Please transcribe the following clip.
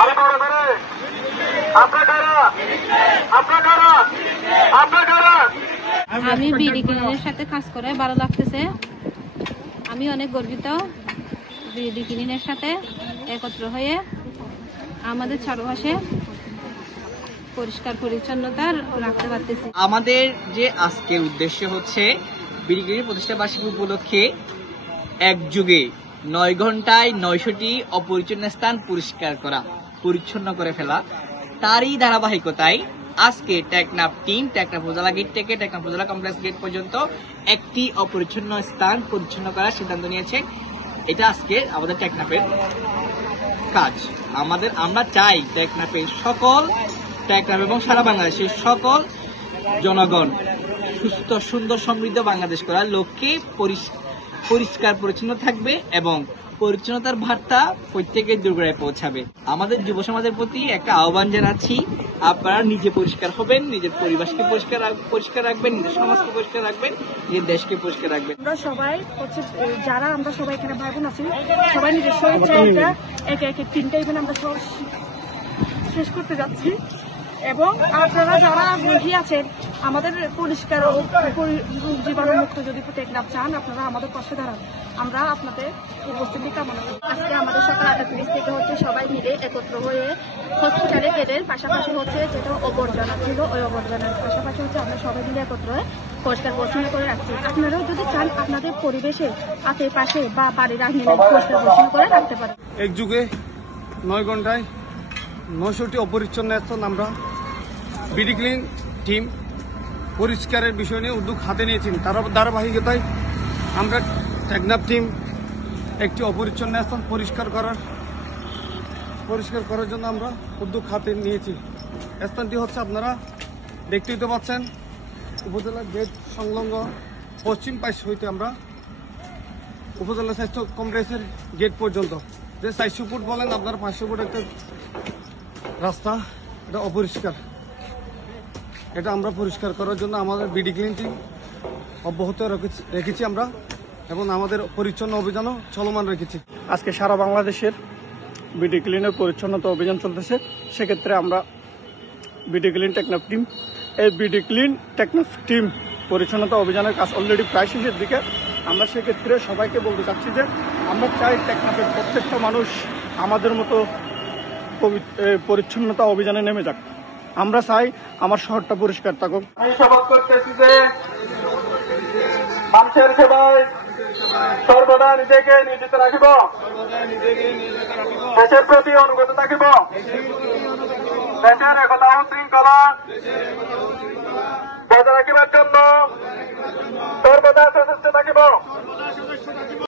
আমি বড় করে আমি বিডি ক্লিনের সাথে কাজ করে ভালো লাগতেছে। আমি অনেক গর্বিত বিডি ক্লিনের সাথে একত্র হয়ে আমাদের চারপাশে পরিষ্কার পরিচ্ছন্নতা রাখতে পারতেছি। আমাদের যে আজকের উদ্দেশ্য হচ্ছে বিডি ক্লিনের প্রতিষ্ঠা বার্ষিকী উপলক্ষে একযোগে 9 ঘন্টায় 900টি অপরিচ্ছন্ন স্থান পরিচ্ছন্ন করে ফেলা। তারই ধারাবাহিকতায় আজকে টেকনাফ টিম টেকনাফ উপজেলা গেট থেকে টেকনাফ উপজেলা কমপ্লেক্স গেট পর্যন্ত একটি অপরিচ্ছন্ন স্থান পরিচ্ছন্ন করার সিদ্ধান্ত নিয়েছে। এটা আজকে আমাদের টেকনাফের কাজ। আমরা চাই টেকনাফের সকল টেকনাফ এবং সারা বাংলাদেশের সকল জনগণ সুস্থ সুন্দর সমৃদ্ধ বাংলাদেশ করার লক্ষ্যে পরিষ্কার পরিচ্ছন্ন থাকবে এবং পরিচ্ছন্নতার বার্তা প্রত্যেকের দোরগোড়ায় পৌঁছাবে। আমাদের যুব সমাজের প্রতি একটা আহ্বান জানাচ্ছি, আপনারা নিজে পরিষ্কার হবেন, নিজের পরিবেশকে পরিষ্কার রাখবেন, নিজের সমাজকে পরিষ্কার রাখবেন, নিজের দেশকে পরিষ্কার রাখবেন। আমরা সবাই আমরা সবাই এখানে ভাই বোন আছি, সবাই নিজস্ব একে একে 3টা ইভেন্ট আমরা শেষ করতে যাচ্ছি এবং আপনারা যারা আগ্রহী আছেন আমাদের পরিষ্কার ও জীবাণুমুক্ত যদি টেকনাফ চান আপনারা আমাদের পাশে দাঁড়ান। আমরা আপনাদের উপস্থিতি কামনা করি। আজকে আমাদের সকাল 8:30 থেকে হচ্ছে সবাই মিলে একত্র হয়ে হসপিটালে বেডের পাশাপাশি হচ্ছে যেটা আবর্জনা ছিল ওই আবর্জনার পাশাপাশি হচ্ছে আমরা সবাই মিলে একত্র হয়ে পরিষ্কার পরিচ্ছন্ন করে রাখছি। আপনারাও যদি চান আপনাদের পরিবেশে আশেপাশে বা বাড়ির আঙিনায় পরিষ্কার পরিচ্ছন্ন করে রাখতে পারেন। এক যুগে 9 ঘন্টায় 900টি অপরিচ্ছন্ন স্থান আমরা বিডি ক্লিন টিম পরিষ্কারের বিষয় নিয়ে উদ্যোগ হাতে নিয়েছি। তার ধারাবাহিকতায় আমরা টেকনাফ টিম একটি অপরিচ্ছন্ন স্থান পরিষ্কার করার জন্য আমরা উদ্যোগ হাতে নিয়েছি। স্থানটি হচ্ছে আপনারা দেখতেই তো পাচ্ছেন উপজেলা গেট সংলগ্ন পশ্চিম পাশ হইতে আমরা উপজেলা স্বাস্থ্য কমপ্লেক্সের গেট পর্যন্ত যে 400 ফুট বলেন আপনার 500 ফুট একটা রাস্তা, এটা অপরিষ্কার। এটা আমরা পরিষ্কার করার জন্য আমাদের বিডি ক্লিন টিম অব্যাহত রেখেছি আমরা এবং আমাদের পরিচ্ছন্ন অভিযানও চলমান রেখেছি। আজকে সারা বাংলাদেশের বিডি ক্লিনের পরিচ্ছন্নতা অভিযান চলতেছে। সেক্ষেত্রে আমরা বিডি ক্লিন টেকনাফ টিম এই বিডি ক্লিন টেকনাফ টিম পরিচ্ছন্নতা অভিযানের কাজ অলরেডি প্রায় শেষের দিকে। আমরা সেক্ষেত্রে সবাইকে বলতে চাচ্ছি যে আমরা চাই টেকনাফের প্রত্যেকটা মানুষ আমাদের মতো পরিচ্ছন্নতা অভিযানে নেমে যাক। আমরা চাই আমার শহরটা পরিষ্কার থাকুক। আমি শপথ করতেছি যে মানুষের সেবায় সর্বদা নিজেকে নিয়োজিত রাখিব, দেশের প্রতি অনুগত থাকিব, দেশের একতা ও শৃঙ্খলা বজায় রাখিবার জন্য